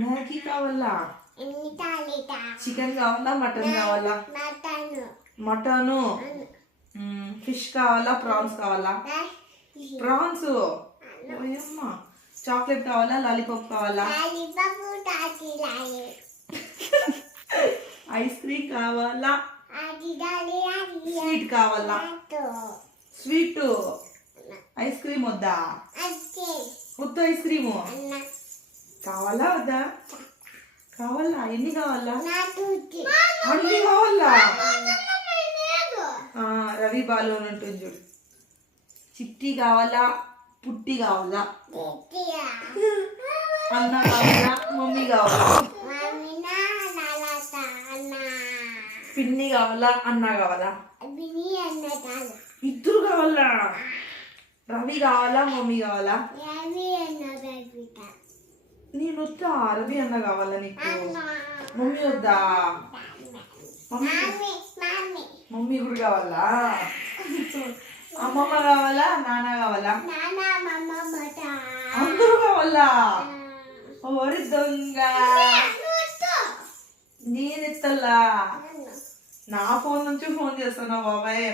Maggi కావాలా? Chicken కావాలా? Mutton కావాలా? మటను. ఫిష్ కావాలా? ప్రాన్స్ కావాలా? ప్రాన్స్. ఓయమ్మా. చాక్లెట్ కావాలా? లాలీపాప్ కావాలా? ఐస్ క్రీమ్ కావాలా? స్వీట్ కావాలా? స్వీట్ ఐస్ క్రీమ్ వద్దా? వద్దు ఐస్ క్రీము కావాలా వద్దా? కావాలా? ఎన్ని కావాలా? అన్ని కావాలా? రవి బాలోన్ ఉంటుంది చూడు. చిట్టి కావాలా? పుట్టి కావాలా? అన్న కావాలా? మమ్మీ కావాలా? పిన్ని కావాలా? అన్న కావాలా? ఇద్దరు కావాలా? రవి కావాలా? మమ్మీ కావాలా? నేను వద్దా? రవి అన్న కావాలా నీకు? మమ్మీ వద్దా? మమ్మీ కూడా కావాలా? అమ్మమ్మ కావాలా? నాన్న కావాలా? అందరూ కావాలా? ఓరి దొంగ, నేనెత్తల్లా. నా ఫోన్ నుంచి ఫోన్ చేస్తున్నా బాబాయ్.